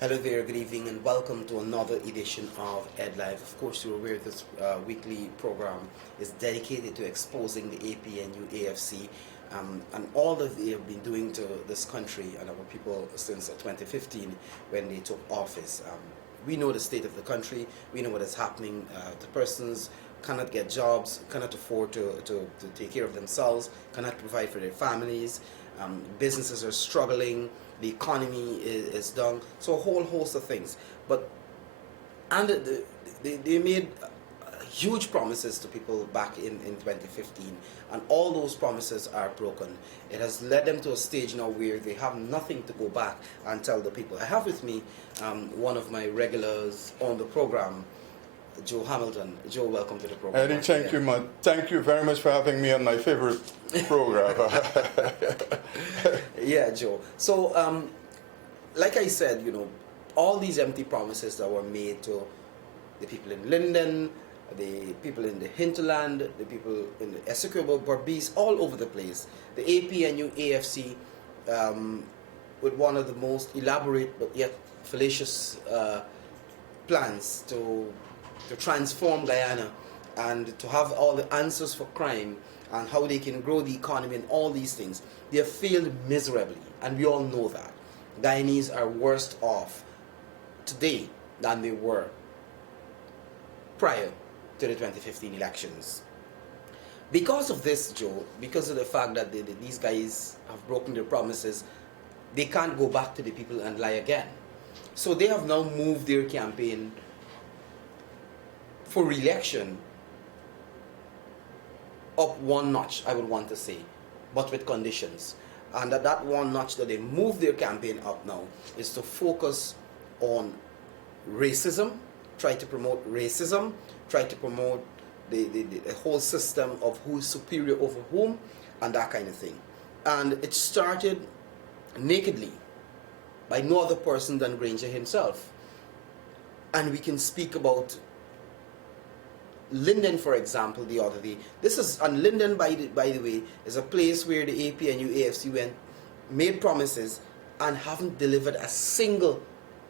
Hello there, good evening, and welcome to another edition of Ed Live. Of course, you're aware this weekly program is dedicated to exposing the APNU AFC and all that they have been doing to this country and our people since 2015 when they took office. We know the state of the country, we know what is happening. The persons cannot get jobs, cannot afford to take care of themselves, cannot provide for their families. Businesses are struggling, the economy is down, so a whole host of things. But they made huge promises to people back in 2015, and all those promises are broken. It has led them to a stage now where they have nothing to go back and tell the people. I have with me one of my regulars on the program, Joe Hamilton. Joe, welcome to the program. Eddie, thank you, man. Thank you very much for having me on my favorite program. Yeah, Joe. So, like I said, all these empty promises that were made to the people in Linden, the people in the hinterland, the people in the Essequibo, Berbice, all over the place. The APNU AFC, with one of the most elaborate but yet fallacious plans to transform Guyana and to have all the answers for crime and how they can grow the economy and all these things. They have failed miserably, and we all know that. Guyanese are worse off today than they were prior to the 2015 elections. Because of this, Joe, because of the fact that these guys have broken their promises, they can't go back to the people and lie again. So they have now moved their campaign for re-election up one notch, I would want to say, but with conditions. And that one notch that they move their campaign up now is to focus on racism, try to promote racism, try to promote the whole system of who is superior over whom, and that kind of thing. And it started nakedly by no other person than Granger himself. And we can speak about Linden, for example, the other day. And Linden, by the way, is a place where the APNU AFC made promises and haven't delivered a single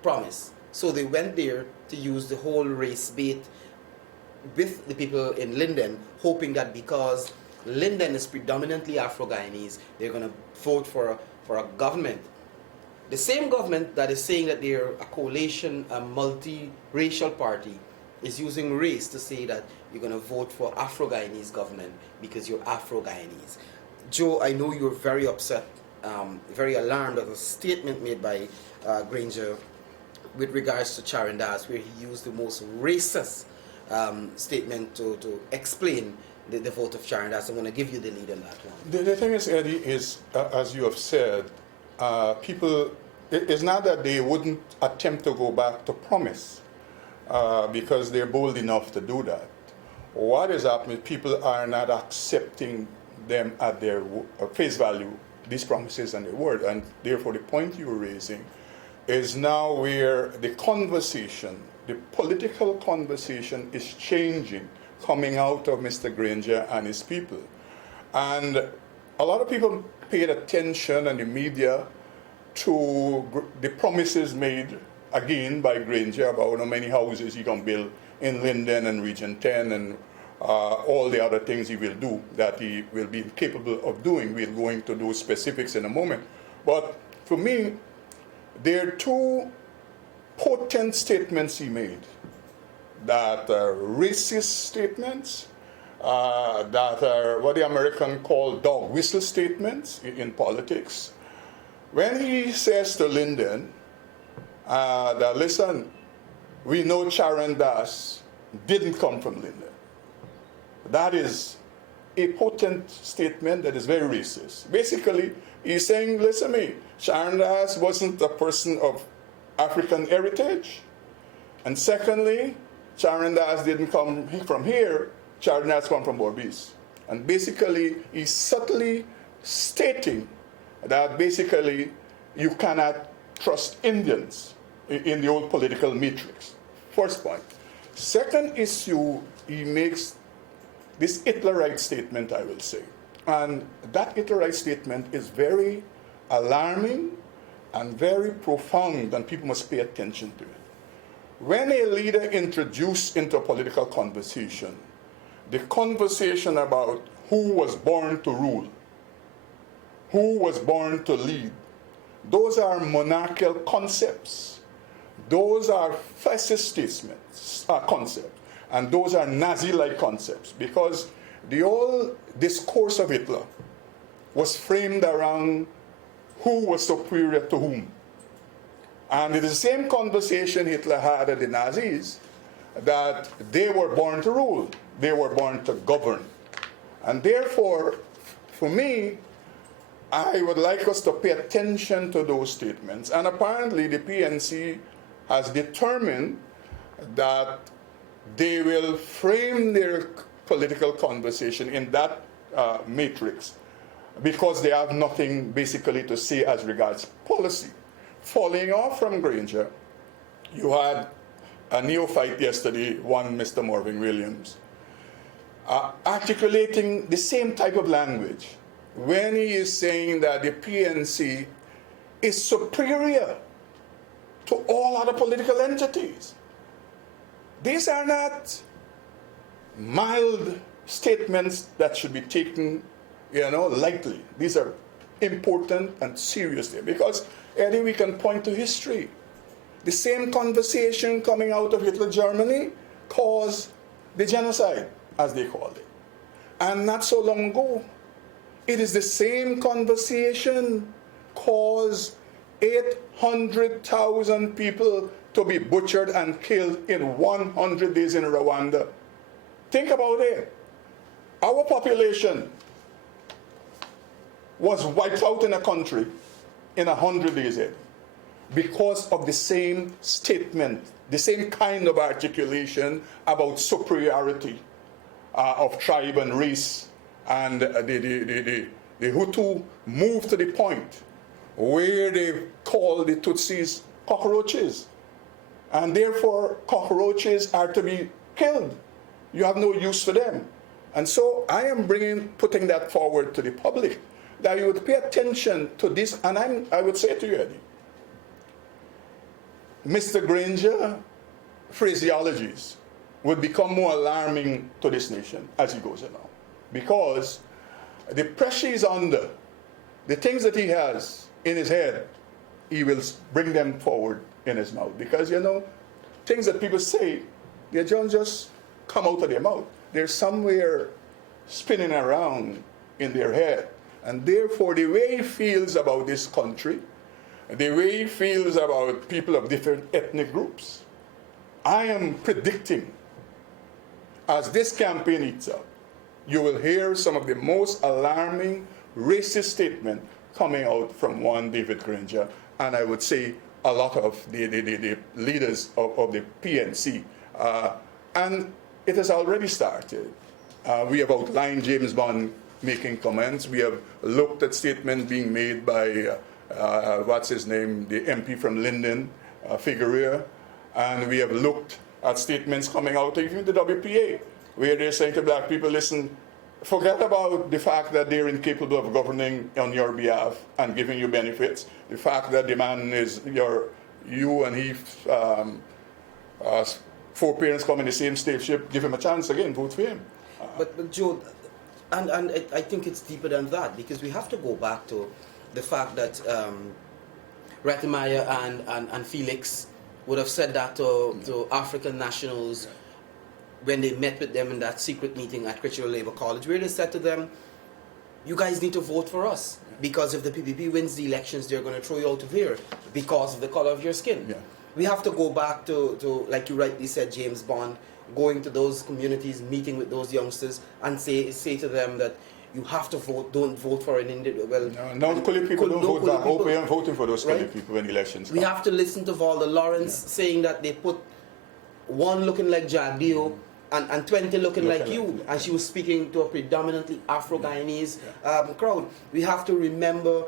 promise. So they went there to use the whole race bait with the people in Linden, hoping that because Linden is predominantly Afro-Guyanese, they're going to vote for a government. The same government that is saying that they're a coalition, a multi-racial party, is using race to say that you're going to vote for Afro-Guyanese government because you're Afro-Guyanese. Joe, I know you're very upset, very alarmed at a statement made by Granger with regards to Charandas, where he used the most racist statement to explain the vote of Charandas. I'm going to give you the lead on that one. The thing is, Eddie, is as you have said, people, it's not that they wouldn't attempt to go back to promise because they're bold enough to do that. What is happening, people are not accepting them at their face value, these promises and their word, and therefore the point you're raising is now where the conversation, the political conversation is changing, coming out of Mr. Granger and his people. And a lot of people paid attention in the media to the promises made again by Granger about how many houses he can build in Linden and Region 10 and all the other things he will do that he will be capable of doing. We're going to do specifics in a moment. But for me, there are two potent statements he made that are racist statements, that are what the Americans call dog whistle statements in politics. When he says to Linden that, listen, we know Charandas didn't come from Linden. That is a potent statement that is very racist. Basically, he's saying, listen to me, Charandas wasn't a person of African heritage. And secondly, Charandas didn't come from here, Charandas come from Berbice. And basically, he's subtly stating that basically you cannot trust Indians in the old political matrix. First point. Second issue, he makes this Hitlerite statement, I will say. And that Hitlerite statement is very alarming and very profound, and people must pay attention to it. When a leader introduced into a political conversation the conversation about who was born to rule, who was born to lead, those are monarchical concepts. Those are fascist statements, concepts. And those are Nazi-like concepts, because the whole discourse of Hitler was framed around who was superior to whom. And it is the same conversation Hitler had at the Nazis, that they were born to rule, they were born to govern. And therefore, for me, I would like us to pay attention to those statements. And apparently the PNC has determined that they will frame their political conversation in that matrix, because they have nothing basically to say as regards policy. Following off from Granger, you had a neophyte yesterday, one Mr. Marvin Williams, articulating the same type of language when he is saying that the PNC is superior to all other political entities. These are not mild statements that should be taken, lightly. These are important and serious, because Eddie, we can point to history. The same conversation coming out of Hitler Germany caused the genocide, as they called it. And not so long ago, it is the same conversation caused 800,000 people to be butchered and killed in 100 days in Rwanda. Think about it. Our population was wiped out in a country in 100 days because of the same statement, the same kind of articulation about superiority of tribe and race. And the Hutu moved to the point where they call the Tutsis cockroaches. And therefore, cockroaches are to be killed. You have no use for them. And so I am putting that forward to the public, that you would pay attention to this. And I would say to you, Eddie, Mr. Granger phraseologies would become more alarming to this nation as he goes along. Because the pressure is under, the things that he has in his head, he will bring them forward in his mouth. Because, things that people say, they don't just come out of their mouth. They're somewhere spinning around in their head. And therefore, the way he feels about this country, the way he feels about people of different ethnic groups, I am predicting, as this campaign eats up, you will hear some of the most alarming racist statements coming out from one David Granger, and I would say a lot of the leaders of the PNC. And it has already started. We have outlined James Bond making comments. We have looked at statements being made by, the MP from Linden, Figueroa, and we have looked at statements coming out of even the WPA, where they're saying to black people, listen, forget about the fact that they're incapable of governing on your behalf and giving you benefits. The fact that the man is you and he, 4 parents come in the same spaceship, give him a chance again, vote for him. But Joe, and I think it's deeper than that, because we have to go back to the fact that Rettenmeier and Felix would have said that to African nationals when they met with them in that secret meeting at Christian Labour College, where they said to them, you guys need to vote for us, because if the PPP wins the elections, they're going to throw you out of here because of the color of your skin. Yeah. We have to go back to, like you rightly said, James Bond, going to those communities, meeting with those youngsters, and say to them that you have to vote, don't vote for an individual. Well, no Kuli people don't vote back. I am voting for those Kuli people when elections come. We have to listen to Valda Lawrence saying that they put one looking like Jagdeo and 20 looking like you, and she was speaking to a predominantly Afro-Guyanese crowd. We have to remember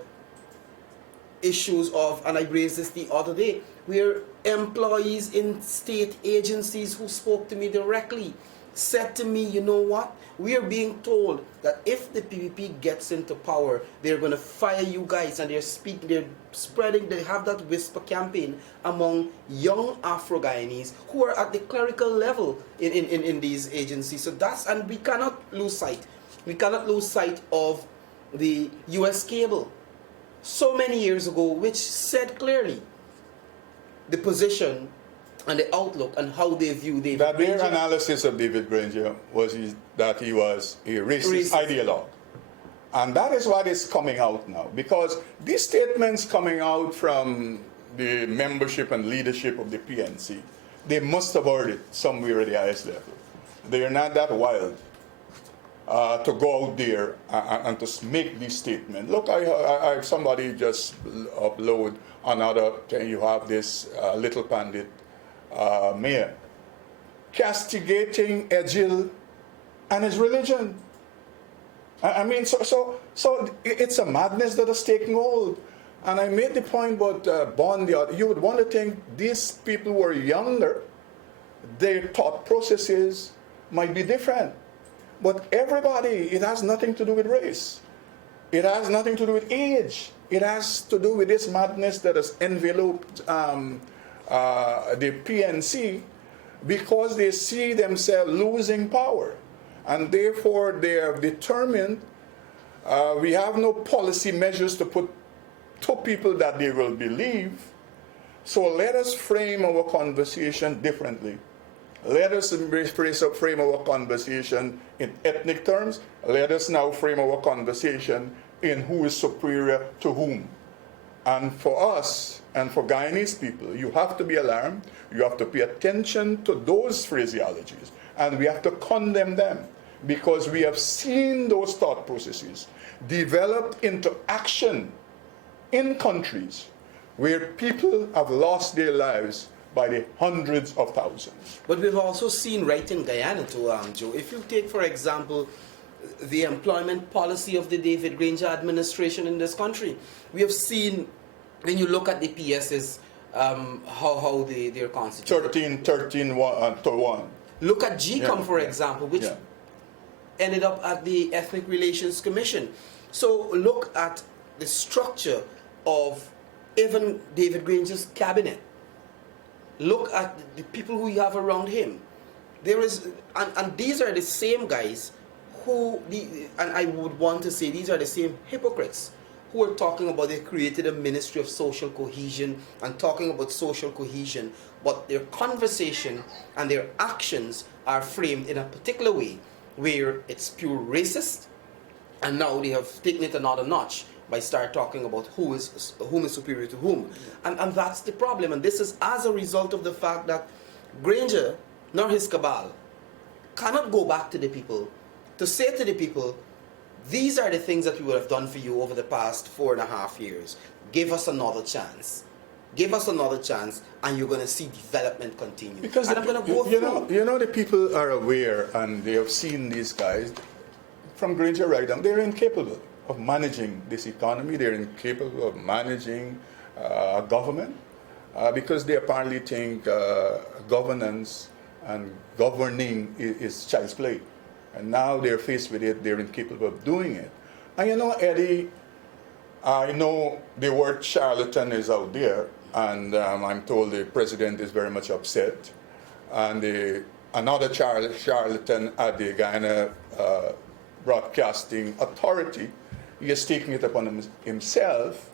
issues of, and I raised this the other day, where employees in state agencies who spoke to me directly said to me, you know what? We are being told that if the PPP gets into power, they're going to fire you guys, and they're spreading, they have that whisper campaign among young Afro-Guyanese who are at the clerical level in these agencies. So and we cannot lose sight. We cannot lose sight of the US cable so many years ago, which said clearly the position and the outlook and how they view David That their Granger. analysis of David Granger was that he was a racist ideologue. And that is what is coming out now. Because these statements coming out from the membership and leadership of the PNC, they must have heard it somewhere at the highest level. They are not that wild to go out there and to make these statements. Look, I somebody just upload another thing. You have this little pandit mayor castigating Ejil and his religion. I mean, so it's a madness that is taking hold. And I made the point about Bond. You would want to think these people were younger, their thought processes might be different. But everybody, it has nothing to do with race. It has nothing to do with age. It has to do with this madness that has enveloped the PNC, because they see themselves losing power. And therefore they are determined, we have no policy measures to put to people that they will believe. So let us frame our conversation differently. Let us frame our conversation in ethnic terms. Let us now frame our conversation in who is superior to whom. And for us, and for Guyanese people, you have to be alarmed. You have to pay attention to those phraseologies. And we have to condemn them, because we have seen those thought processes develop into action in countries where people have lost their lives by the hundreds of thousands. But we've also seen right in Guyana too, Joe. If you take, for example, the employment policy of the David Granger administration in this country, we have seen, when you look at the PSs, how they're constituted. 13 to 1. Look at GCOM, for example, which ended up at the Ethnic Relations Commission. So look at the structure of even David Granger's cabinet. Look at the people who you have around him. There is, and these are the same guys who, and I would want to say these are the same hypocrites who are talking about they created a Ministry of Social Cohesion and talking about social cohesion, but their conversation and their actions are framed in a particular way where it's pure racist, and now they have taken it another notch by start talking about whom is superior to whom. And that's the problem. And this is as a result of the fact that Granger, nor his cabal, cannot go back to the people to say to the people, these are the things that we would have done for you over the past 4.5 years. Give us another chance. Give us another chance, and you're going to see development continue. Because and I'm going to go through. You know, the people are aware, and they have seen these guys from Granger right down. They're incapable of managing this economy. They're incapable of managing government, because they apparently think governance and governing is child's play. And now they're faced with it, they're incapable of doing it. And you know, Eddie, I know the word charlatan is out there, and I'm told the president is very much upset. And another charlatan at the Guyana Broadcasting Authority, he is taking it upon himself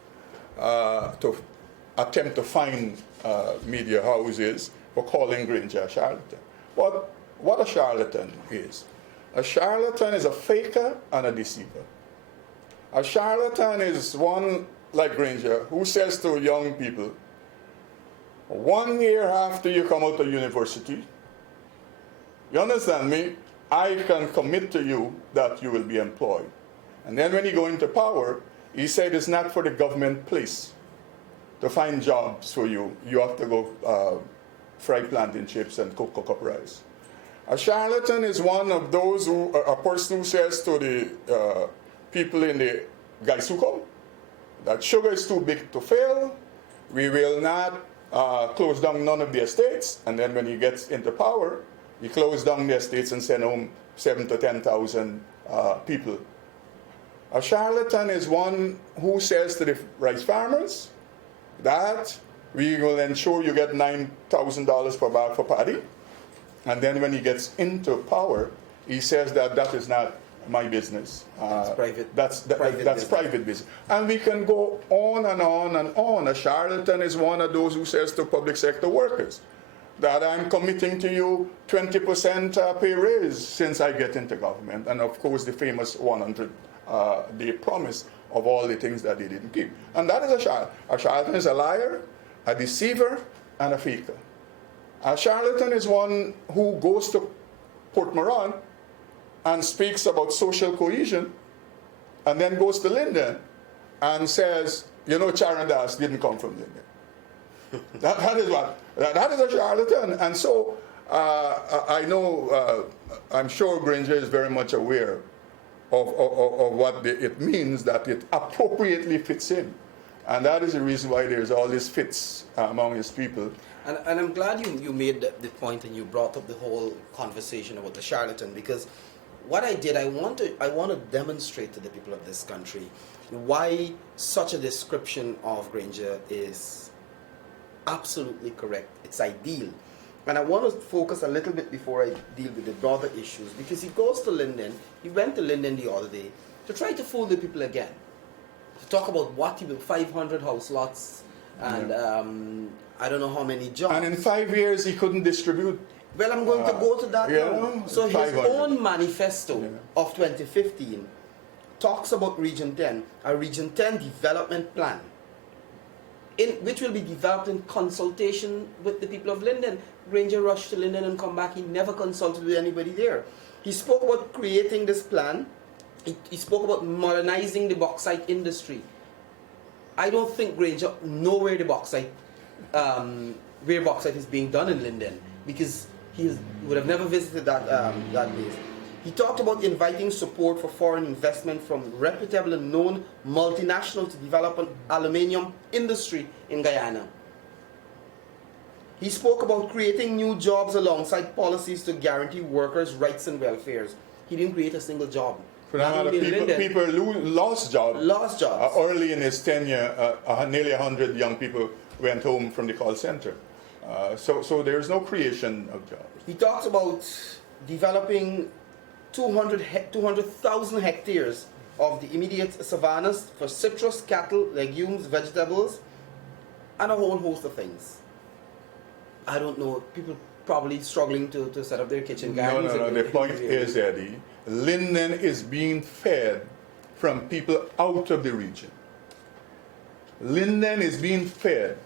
to attempt to fine media houses for calling Granger a charlatan. But what a charlatan is. A charlatan is a faker and a deceiver. A charlatan is one like Granger who says to young people, 1 year after you come out of university, you understand me, I can commit to you that you will be employed. And then when he go into power, he said it's not for the government place to find jobs for you. You have to go fry plantain chips and cook up rice. A charlatan is one of those who, a person who says to the people in the Gaisuko that sugar is too big to fail, we will not close down none of the estates, and then when he gets into power, He closed down the estates and sent home 7,000 to 10,000 people. A charlatan is one who says to the rice farmers that we will ensure you get $9,000 per bag for paddy. And then when he gets into power, he says that that is not my business. That's private. That's private business. And we can go on and on and on. A charlatan is one of those who says to public sector workers that I'm committing to you 20% pay raise since I get into government. And of course the famous 100-day promise of all the things that they didn't keep. And that is a charlatan. A charlatan is a liar, a deceiver, and a faker. A charlatan is one who goes to Port Moran and speaks about social cohesion, and then goes to Linden and says, you know, Charan Das didn't come from Linden. that is a charlatan. And so I know, I'm sure Granger is very much aware of what it means that it appropriately fits in. And that is the reason why there's all these fits among his people. And I'm glad you made the point and you brought up the whole conversation about the charlatan, because what I did, I want to demonstrate to the people of this country why such a description of Granger is absolutely correct. It's ideal. And I want to focus a little bit before I deal with the broader issues, because he goes to Linden, he went to Linden the other day to try to fool the people again. To talk about what he will, 500 house lots and I don't know how many jobs. And in 5 years he couldn't distribute. Well, I'm going to go to that now. So his 500. own manifesto of 2015 talks about Region 10, a Region 10 development plan, which will be developed in consultation with the people of Linden. Granger rushed to Linden and come back. He never consulted with anybody there. He spoke about creating this plan. He spoke about modernizing the bauxite industry. I don't think Granger knows where the bauxite, where bauxite is being done in Linden, because he would have never visited that place. He talked about inviting support for foreign investment from reputable and known multinationals to develop an aluminium industry in Guyana. He spoke about creating new jobs alongside policies to guarantee workers' rights and welfares. He didn't create a single job. People lost jobs. Lost jobs. Early in his tenure, nearly 100 young people went home from the call center. So there's no creation of jobs. He talks about developing 200,000 hectares of the immediate savannas for citrus, cattle, legumes, vegetables, and a whole host of things. I don't know, people probably struggling to set up their kitchen gardens. No. The point is, Eddie, Linden is being fed from people out of the region. Linden is being fed.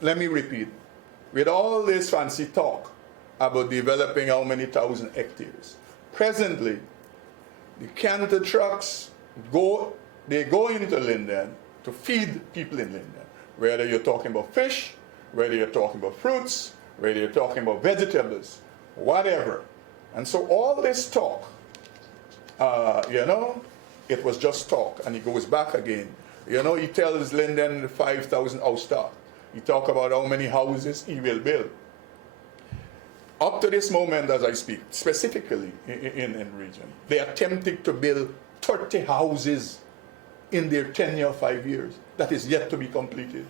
Let me repeat. With all this fancy talk about developing how many thousand hectares, presently, the Canada trucks go into Linden to feed people in Linden. Whether you're talking about fish, whether you're talking about fruits, whether you're talking about vegetables, whatever. And so all this talk, it was just talk, and he goes back again. He tells Linden 5,000 house stock. He talk about how many houses he will build. Up to this moment, as I speak, specifically in region, they attempted to build 30 houses in their tenure of 5 years. That is yet to be completed.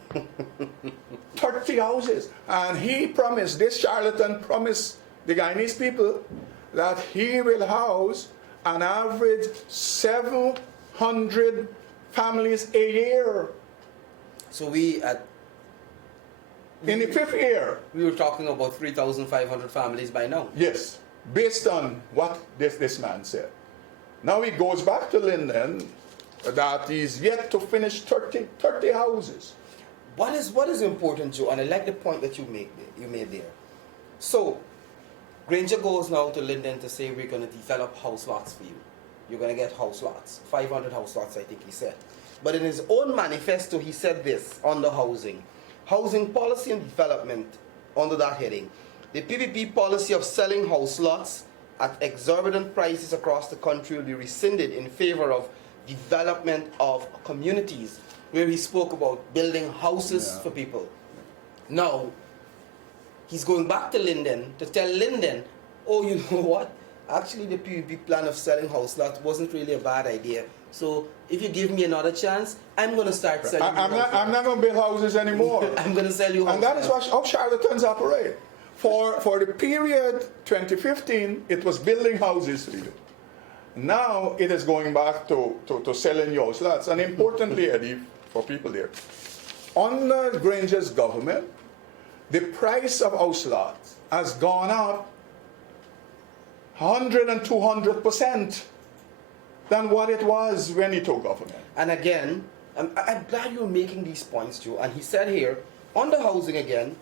30 houses. And he promised, this charlatan promised the Guyanese people that he will house an average 700 families a year. So in the 5th year. We were talking about 3,500 families by now. Yes, based on what this man said. Now he goes back to Linden that he's yet to finish 30 houses. What is important, Joe, and I like the point that you made there. So, Granger goes now to Linden to say we're going to develop house lots for you. You're going to get house lots, 500 house lots, I think he said. But in his own manifesto, he said this on the housing policy and development, under that heading. The PPP policy of selling house lots at exorbitant prices across the country will be rescinded in favor of development of communities, where he spoke about building houses for people. Now, he's going back to Linden to tell Linden, oh, you know what? Actually, the PPP plan of selling house lots wasn't really a bad idea. So if you give me another chance, I'm going to start selling. I'm not going to build houses anymore. I'm going to sell you houses. And that is how charlatans operate. For the period 2015, it was building houses for you. Now it is going back to selling your house lots. And importantly, Eddie, for people there, under Granger's government, the price of house lots has gone up 100 and 200% than what it was when he took government. And again, I'm glad you're making these points, Joe. And he said here, on the housing again,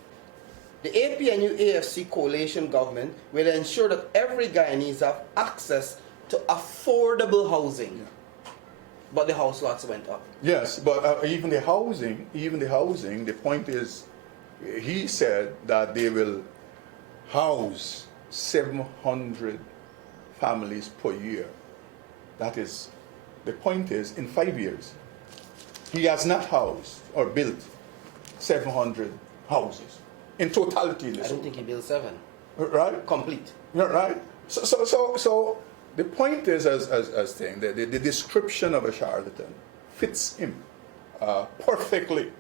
the APNU AFC coalition government will ensure that every Guyanese have access to affordable housing. Yeah. But the house lots went up. Yes, but even the housing, the point is, he said that they will house 700 families per year. That is, the point is, in 5 years, he has not housed or built 700 houses in totality. I don't think he built 7. Right? Complete. Right? So the point is, as saying, the description of a charlatan fits him perfectly,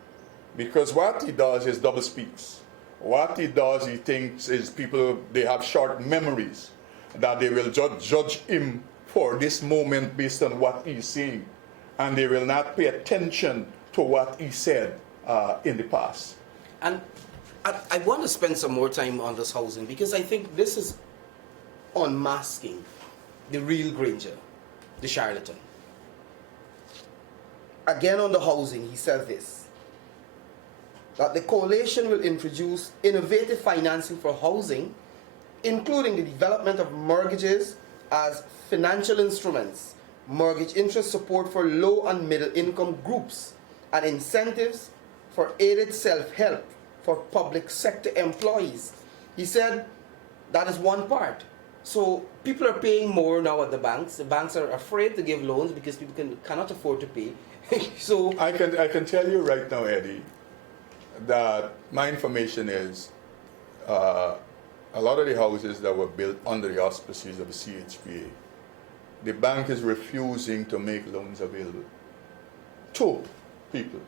because what he does is double speaks. What he does, he thinks, is people, they have short memories, that they will judge him for this moment based on what he's saying, and they will not pay attention to what he said in the past. And I want to spend some more time on this housing, because I think this is unmasking the real Granger, the charlatan. Again on the housing, he said this, that the coalition will introduce innovative financing for housing, including the development of mortgages as financial instruments, mortgage interest support for low and middle income groups, and incentives for aided self-help for public sector employees. He said that is one part. So people are paying more now at the banks. The banks are afraid to give loans because people cannot afford to pay. So I can tell you right now, Eddie, that my information is a lot of the houses that were built under the auspices of the CHPA, the bank is refusing to make loans available to people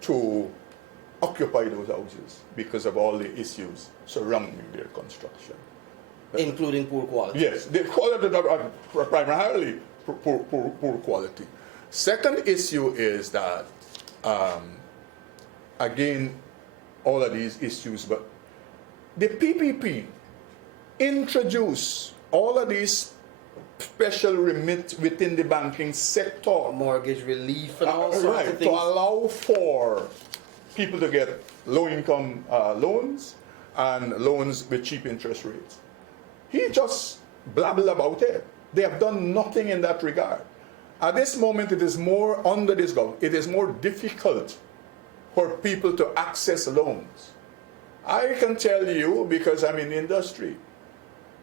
to occupy those houses because of all the issues surrounding their construction. including poor quality. Yes, the quality are primarily poor quality. Second issue is that, again, all of these issues, but the PPP introduced all of these special remit within the banking sector. Mortgage relief and all sorts Right, of to things. allow for people to get low-income loans and loans with cheap interest rates. He just blabbled about it. They have done nothing in that regard. At this moment, it is more under this government, it is more difficult for people to access loans. I can tell you, because I'm in the industry,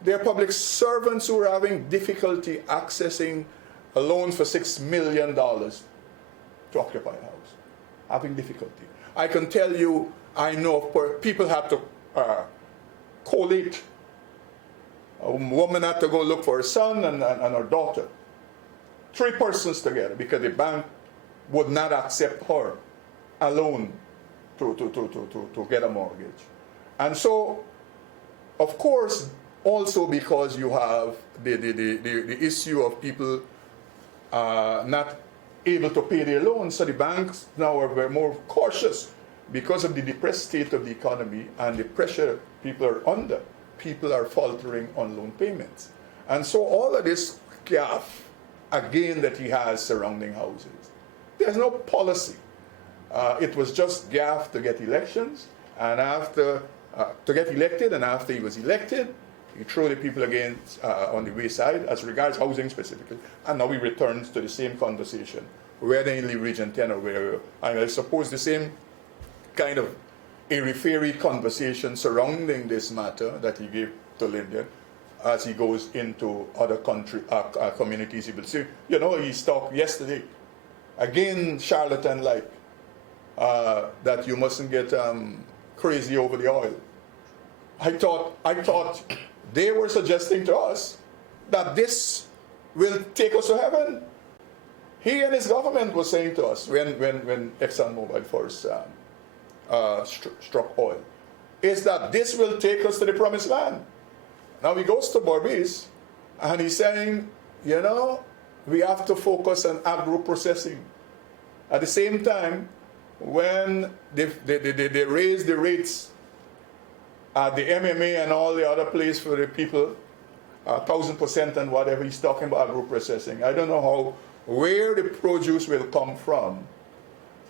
there are public servants who are having difficulty accessing a loan for $6 million to occupy a house. Having difficulty. I can tell you, I know people have to collate. A woman had to go look for her son and her daughter. 3 persons together because the bank would not accept her a loan to get a mortgage. And so, of course, also because you have the issue of people not able to pay their loans, so the banks now are very more cautious because of the depressed state of the economy and the pressure people are under. People are faltering on loan payments. And so all of this gaffe, again, that he has surrounding houses, there's no policy. It was just gaffe to get elections, and after to get elected, and after he was elected, he threw the people again on the wayside as regards housing specifically, and now he returns to the same conversation, whether in the Region 10 or wherever. I suppose the same kind of airy-fairy conversation surrounding this matter that he gave to Lyndon as he goes into other communities. He will say, you know, he talked yesterday, again charlatan-like, that you mustn't get crazy over the oil. I thought they were suggesting to us that this will take us to heaven. He and his government was saying to us when ExxonMobil first struck oil, is that this will take us to the promised land. Now he goes to Barbados and he's saying, you know, we have to focus on agro-processing. At the same time, when they raise the rates at the MMA and all the other places for the people, 1,000% and whatever, he's talking about agro-processing. I don't know where the produce will come from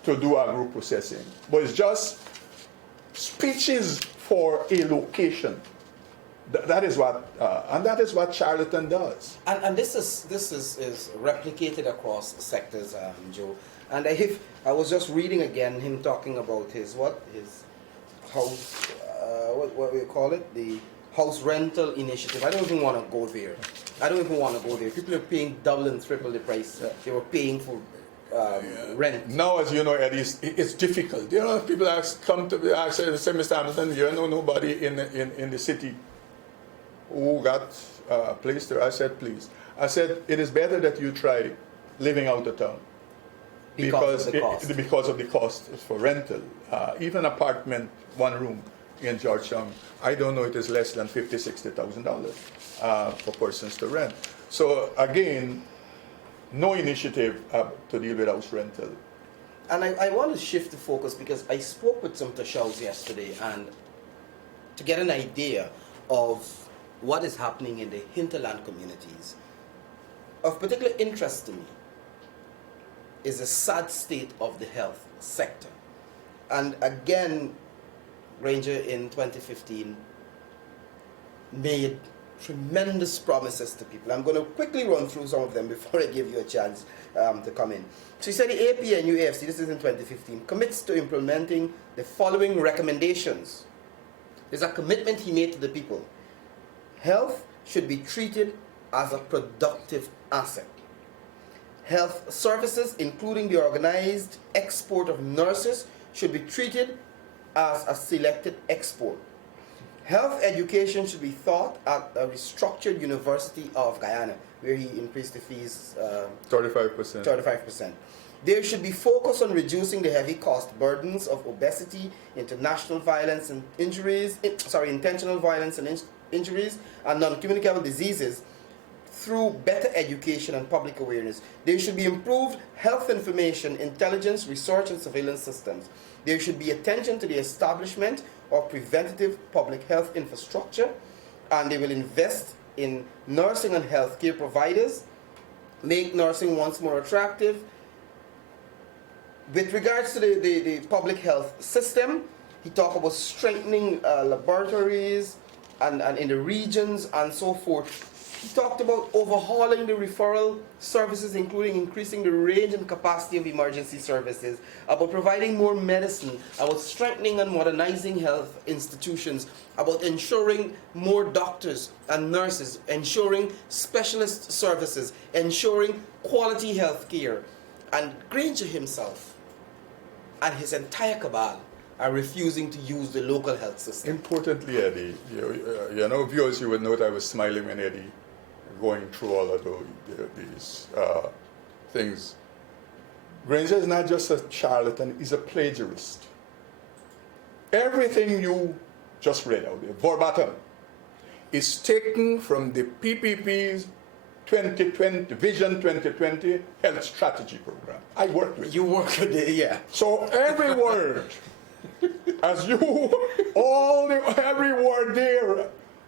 to do agro-processing, but it's just speeches for a location. That is what charlatan does. And this is replicated across sectors, Joe. And I was just reading again him talking about his house, what we call it, the house rental initiative. I don't even want to go there. People are paying double and triple the price they were paying for rent. Now, as you know, Eddie, it's difficult. You know, people come to me and say, Mr. Hamilton, you know nobody in the city who got a place there. I said, please. I said, it is better that you try living out of town. Because of the cost for rental. Even apartment, one room in Georgetown, I don't know, it is less than $50,000, $60,000 for persons to rent. So again, no initiative to deal with house rental. And I want to shift the focus because I spoke with some Tashaus yesterday and to get an idea of what is happening in the hinterland communities. Of particular interest to me is the sad state of the health sector. And again, Granger in 2015 made tremendous promises to people. I'm going to quickly run through some of them before I give you a chance to come in. So he said the APNU AFC, this is in 2015, commits to implementing the following recommendations. There's a commitment he made to the people. Health should be treated as a productive asset. Health services, including the organized export of nurses, should be treated as a selected export. Health education should be taught at a restructured University of Guyana, where he increased the fees 35%. There should be focus on reducing the heavy cost burdens of obesity, intentional violence and injuries, and non-communicable diseases through better education and public awareness. There should be improved health information, intelligence, research, and surveillance systems. There should be attention to the establishment of preventative public health infrastructure, and they will invest in nursing and healthcare providers, make nursing once more attractive. With regards to the public health system, he talked about strengthening laboratories and in the regions and so forth. He talked about overhauling the referral services, including increasing the range and capacity of emergency services, about providing more medicine, about strengthening and modernizing health institutions, about ensuring more doctors and nurses, ensuring specialist services, ensuring quality health care. And Granger himself and his entire cabal are refusing to use the local health system. Importantly, Eddie, you know, viewers, you will note I was smiling when Eddie going through all of these things. Granger is not just a charlatan, he's a plagiarist. Everything you just read out there, verbatim, is taken from the PPP's 2020, Vision 2020 Health Strategy Program. I worked with it. You work with it, yeah. So every word, every word there,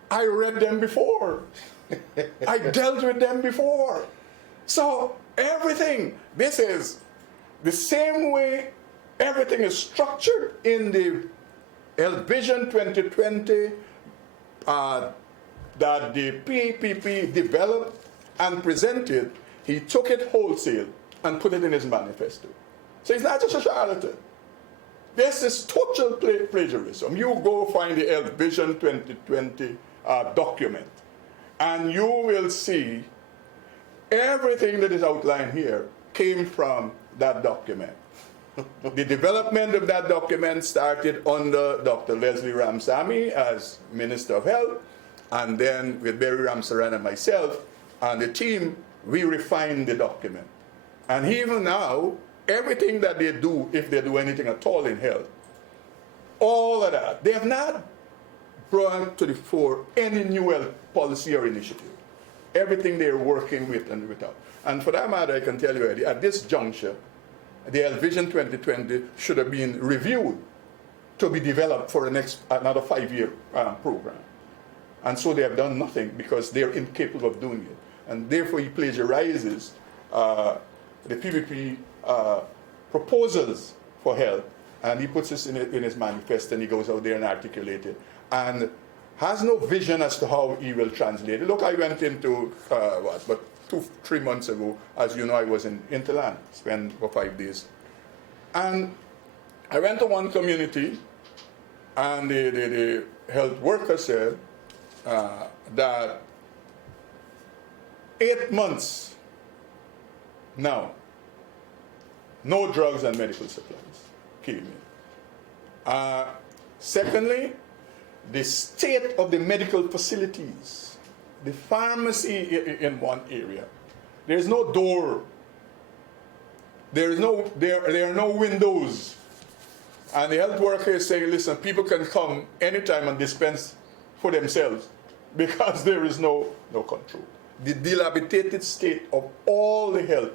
I read them before. I dealt with them before. So everything, this is the same way everything is structured in the Health Vision 2020 that the PPP developed and presented. He took it wholesale and put it in his manifesto. So he's not just a charlatan. This is total plagiarism. You go find the Health Vision 2020 document, and you will see everything that is outlined here came from that document. The development of that document started under Dr. Leslie Ramsamy as Minister of Health, and then with Barry Ramsaran and myself and the team, we refined the document. And even now, everything that they do, if they do anything at all in health, all of that, they have not brought to the fore any new health policy or initiative. Everything they're working with and without. And for that matter, I can tell you, Eddie, at this juncture, the Health Vision 2020 should have been reviewed to be developed for another 5-year program. And so they have done nothing because they're incapable of doing it. And therefore he plagiarizes the PPP proposals for health, and he puts this in his manifesto, and he goes out there and articulates it, and has no vision as to how he will translate it. Look, I went into, 2-3 months ago, as you know, I was in Interland, spent for 5 days. And I went to one community, and the health worker said that 8 months now, no drugs and medical supplies came in. Secondly, the state of the medical facilities, the pharmacy in one area, there's no door, there are no windows, and the health worker is saying, listen, people can come anytime and dispense for themselves because there is no control. The dilapidated state of all the health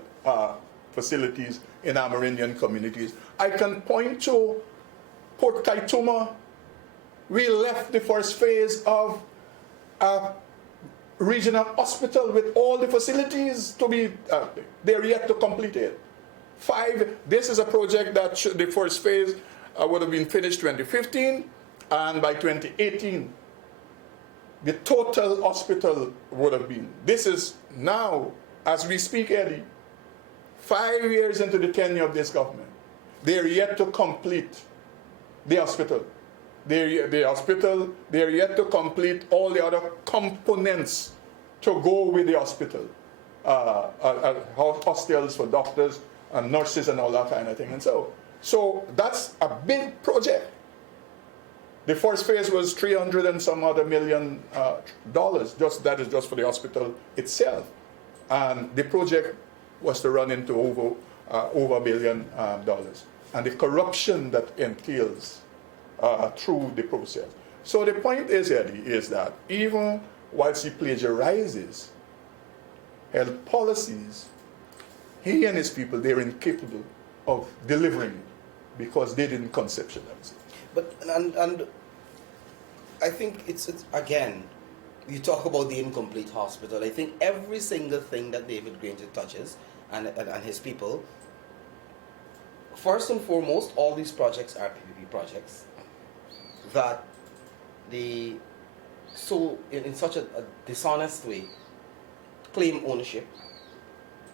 facilities in Amerindian communities. I can point to Port Kaituma. We left the first phase of a regional hospital with all the facilities to be, they're yet to complete it. This is a project that the first phase would have been finished 2015, and by 2018, the total hospital would have been. This is now, as we speak, Eddie, 5 years into the tenure of this government. They're yet to complete the hospital. They're yet to complete all the other components to go with the hospital. Hostels for doctors and nurses and all that kind of thing. And so that's a big project. The first phase was $300 and some other million. That is just for the hospital itself. And the project was to run into over $1 billion. And the corruption that entails through the process. So the point is, Eddie, is that even whilst he plagiarizes health policies, he and his people, they're incapable of delivering it because they didn't conceptualize it. But and I think it's again, you talk about the incomplete hospital. I think every single thing that David Granger touches and his people, first and foremost, all these projects are PPP projects that in such a dishonest way claim ownership,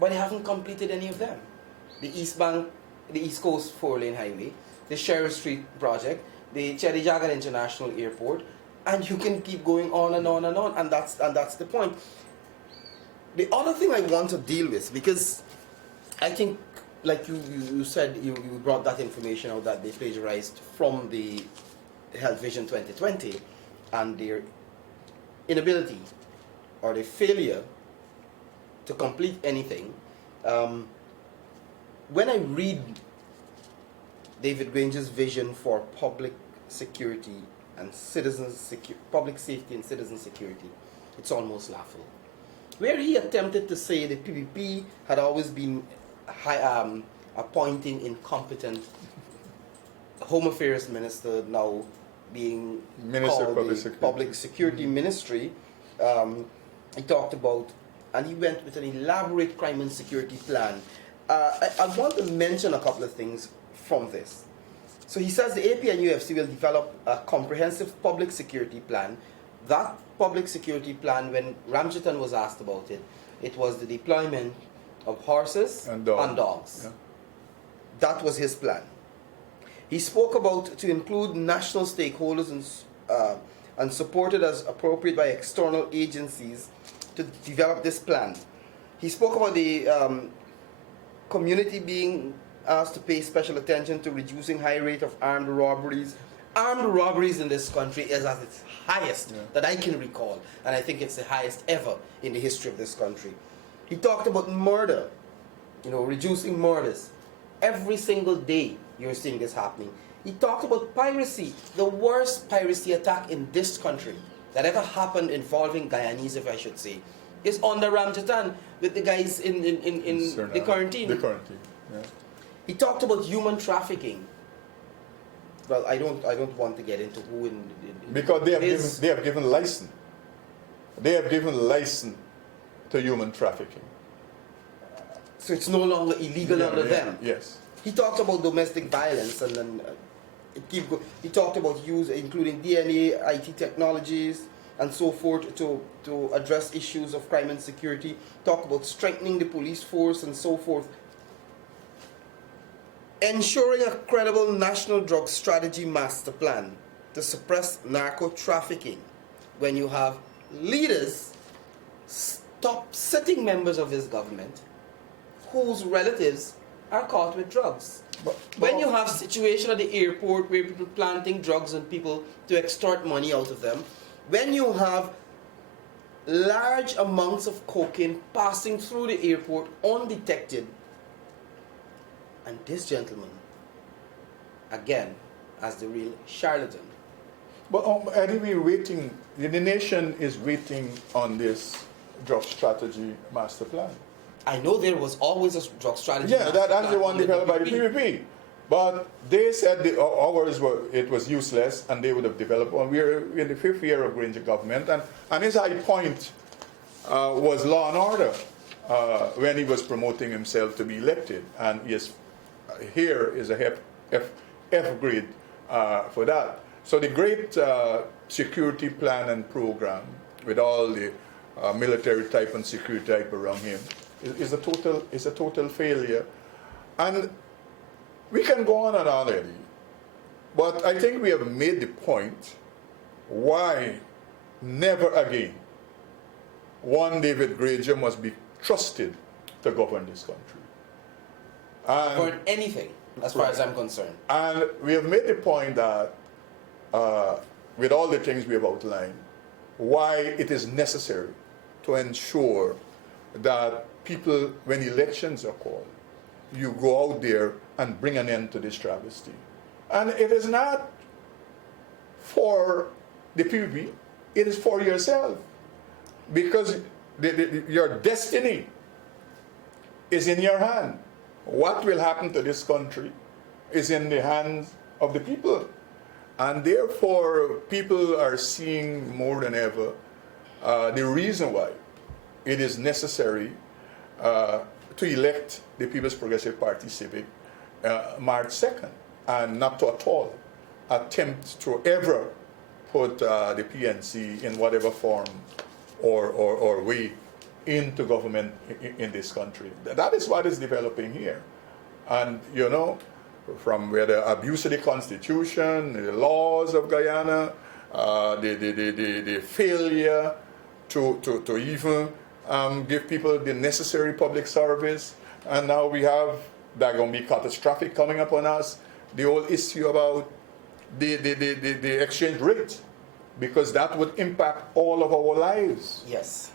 but they haven't completed any of them. The East Coast 4-lane highway, the Sheriff Street project, the Cherry Jagan International Airport, and you can keep going on and on and on, and that's the point. The other thing I want to deal with, because I think, like you said, you brought that information out that they plagiarized from the Health Vision 2020, and their inability or their failure to complete anything. When I read David Granger's vision for public security and public safety and citizen security, it's almost laughable. Where he attempted to say the PPP had always been appointing incompetent Home Affairs Minister, now being Minister called of the Public Security Ministry. He talked about, and he went with an elaborate crime and security plan. I want to mention a couple of things from this. So he says the AP and UFC will develop a comprehensive public security plan. That public security plan, when Ramjitan was asked about it, it was the deployment of horses and dogs. Yeah. That was his plan. He spoke about to include national stakeholders and supported as appropriate by external agencies to develop this plan. He spoke about the community being asked to pay special attention to reducing high rate of armed robberies. Armed robberies in this country is at its highest that I can recall, and I think it's the highest ever in the history of this country. He talked about murder, reducing murders. Every single day you're seeing this happening. He talked about piracy, the worst piracy attack in this country that ever happened involving Guyanese, if I should say, is on the Ramjatan with the guys in the quarantine. The quarantine, yeah. He talked about human trafficking. Well, I don't want to get into who because they have given license. They have given license to human trafficking. So it's no longer illegal under them. Yes. He talked about domestic violence, and then he talked about use, including DNA, IT technologies, and so forth, to address issues of crime and security. Talk about strengthening the police force and so forth. Ensuring a credible national drug strategy master plan to suppress narco trafficking. When you have leaders, sitting members of his government, whose relatives are caught with drugs. When you have situation at the airport where people planting drugs on people to extort money out of them, when you have large amounts of cocaine passing through the airport undetected, and this gentleman, again, as the real charlatan. But Eddie, we're waiting, the nation is waiting on this drug strategy master plan. I know there was always a drug strategy. Yeah, that's the one developed by the PPP. But they said it was useless and they would have developed one. We're in the 5th year of Granger government, and his high point was law and order when he was promoting himself to be elected. And here is a F grade for that. So the great security plan and program with all the military type and security type around him is a total failure. And we can go on and on, Eddie, but I think we have made the point why never again one David Granger must be trusted to govern this country. For anything, as far as I'm concerned. And we have made the point that with all the things we have outlined, why it is necessary to ensure that people, when elections are called, you go out there and bring an end to this travesty. And it is not for the PPP, it is for yourself. Because your destiny is in your hand. What will happen to this country is in the hands of the people. And therefore, people are seeing more than ever the reason why it is necessary to elect the People's Progressive Party Civic March 2nd, and not to at all attempt to ever put the PNC in whatever form or way into government in this country. That is what is developing here. And from where the abuse of the Constitution, the laws of Guyana, the failure to even give people the necessary public service, and now we have that going to be catastrophic coming upon us. The whole issue about the exchange rate, because that would impact all of our lives. Yes.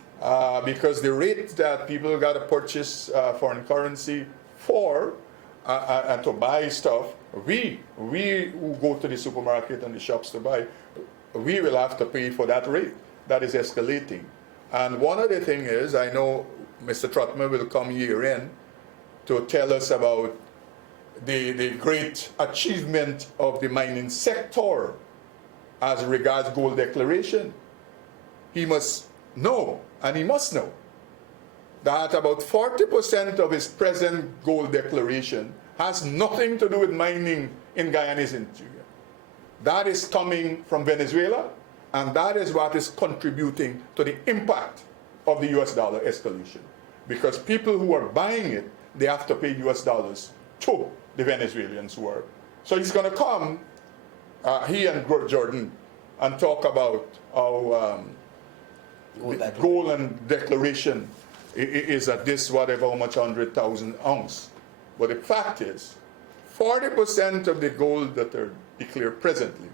Because the rate that people got to purchase foreign currency for and to buy stuff, we who go to the supermarket and the shops to buy, we will have to pay for that rate. That is escalating. And one other thing is, I know Mr. Trotman will come here in to tell us about the great achievement of the mining sector as regards gold declaration. He must know, and he must know, that about 40% of his present gold declaration has nothing to do with mining in Guyana's interior. That is coming from Venezuela, and that is what is contributing to the impact of the US dollar escalation. Because people who are buying it, they have to pay US dollars to the Venezuelans who are. So he's going to come, he and Jordan, and talk about how gold and declaration is at this whatever how much 100,000 ounce But the fact is, 40% of the gold that are declared presently,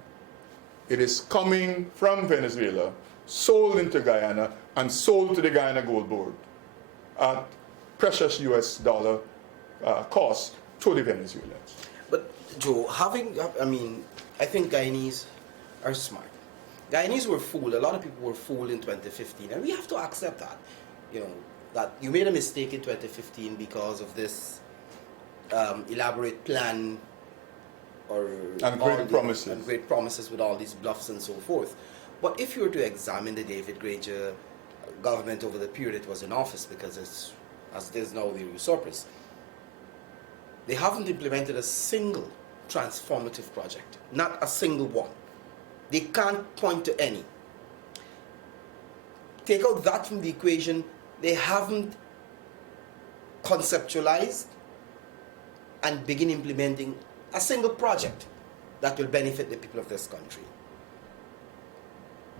it is coming from Venezuela, sold into Guyana, and sold to the Guyana Gold Board at precious US dollar cost to the Venezuelans. But Joe, I think Guyanese are smart. Guyanese were fooled. A lot of people were fooled in 2015, and we have to accept that. That you made a mistake in 2015 because of this elaborate plan and great promises with all these bluffs and so forth. But if you were to examine the David Granger government over the period it was in office, because it's, as it is now, the usurpers, they haven't implemented a single transformative project, not a single one. They can't point to any. Take out that from the equation, they haven't conceptualized and begin implementing a single project that will benefit the people of this country.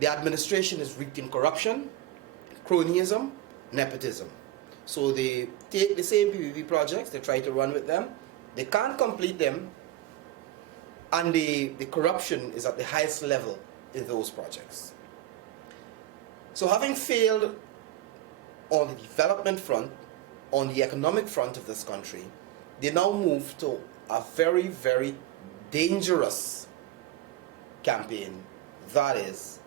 The administration is rich in corruption, cronyism, nepotism. So they take the same PPP projects, they try to run with them, they can't complete them, and the corruption is at the highest level in those projects. So having failed on the development front, on the economic front of this country, they now move to a very, very dangerous campaign, that is,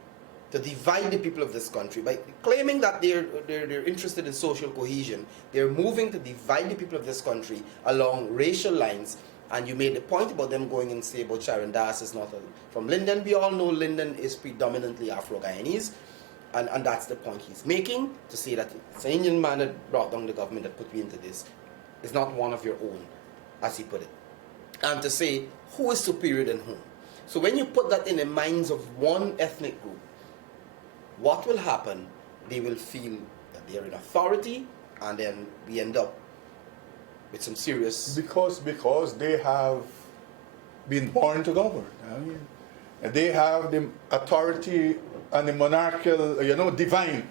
to divide the people of this country. By claiming that they're interested in social cohesion, they're moving to divide the people of this country along racial lines. And you made the point about them going and say about Sharon Das is not from Linden. We all know Linden is predominantly Afro-Guyanese. And that's the point he's making, to say that it's an Indian man that brought down the government that put me into this. It's not one of your own, as he put it. And to say who is superior than whom. So when you put that in the minds of one ethnic group, what will happen? They will feel that they're in authority, and then we end up with some serious... Because they have been born to govern. I mean, they have the authority and the monarchical, divine,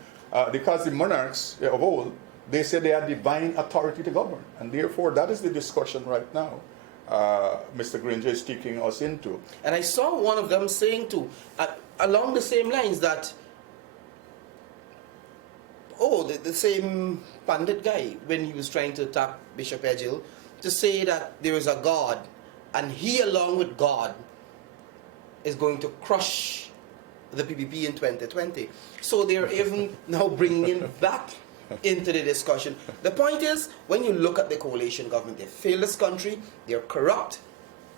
because the monarchs of old, they said they had divine authority to govern. And therefore, that is the discussion right now Mr. Granger is taking us into. And I saw one of them saying too, along the same lines, that the same Pandit guy, when he was trying to attack Bishop Edghill, to say that there is a God, and he along with God is going to crush the PPP in 2020. So they're even now bringing in that into the discussion. The point is, when you look at the coalition government, they failed this country, they're corrupt,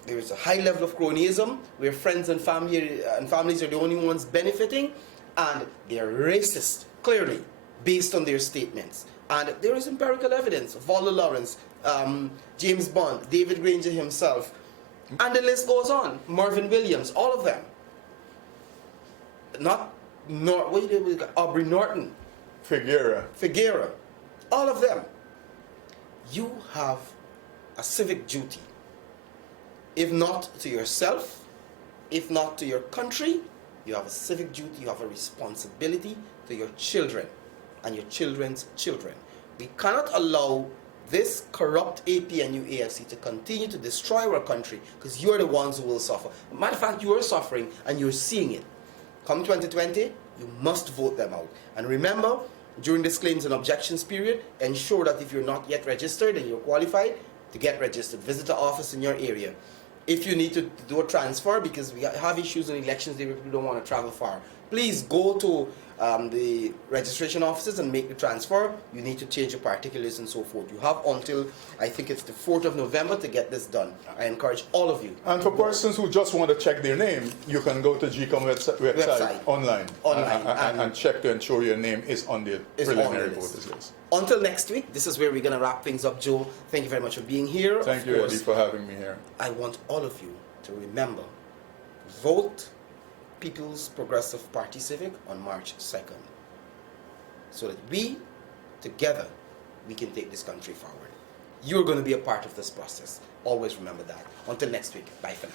there is a high level of cronyism, where friends and families are the only ones benefiting, and they're racist, clearly, based on their statements. And there is empirical evidence. Walter Lawrence, James Bond, David Granger himself, and the list goes on. Marvin Williams, all of them. Aubrey Norton. Figuera. All of them. You have a civic duty. If not to yourself, if not to your country, you have a civic duty, you have a responsibility to your children and your children's children. We cannot allow this corrupt APNU AFC to continue to destroy our country, because you are the ones who will suffer. Matter of fact, you are suffering and you're seeing it. Come 2020, you must vote them out. And remember, during this claims and objections period, ensure that if you're not yet registered and you're qualified, to get registered. Visit the office in your area. If you need to do a transfer, because we have issues in elections day where people don't want to travel far, please go to the registration offices and make the transfer. You need to change your particulars and so forth. You have until, I think it's the 4th of November to get this done. I encourage all of you. And for persons who just want to check their name, you can go to GCOM website online and check to ensure your name is on the preliminary voters list. Until next week, this is where we're going to wrap things up, Joe. Thank you very much for being here. Thank you, Eddie, for having me here. I want all of you to remember, vote People's Progressive Party Civic on March 2nd, so that we, together, we can take this country forward. You're going to be a part of this process. Always remember that. Until next week, bye for now.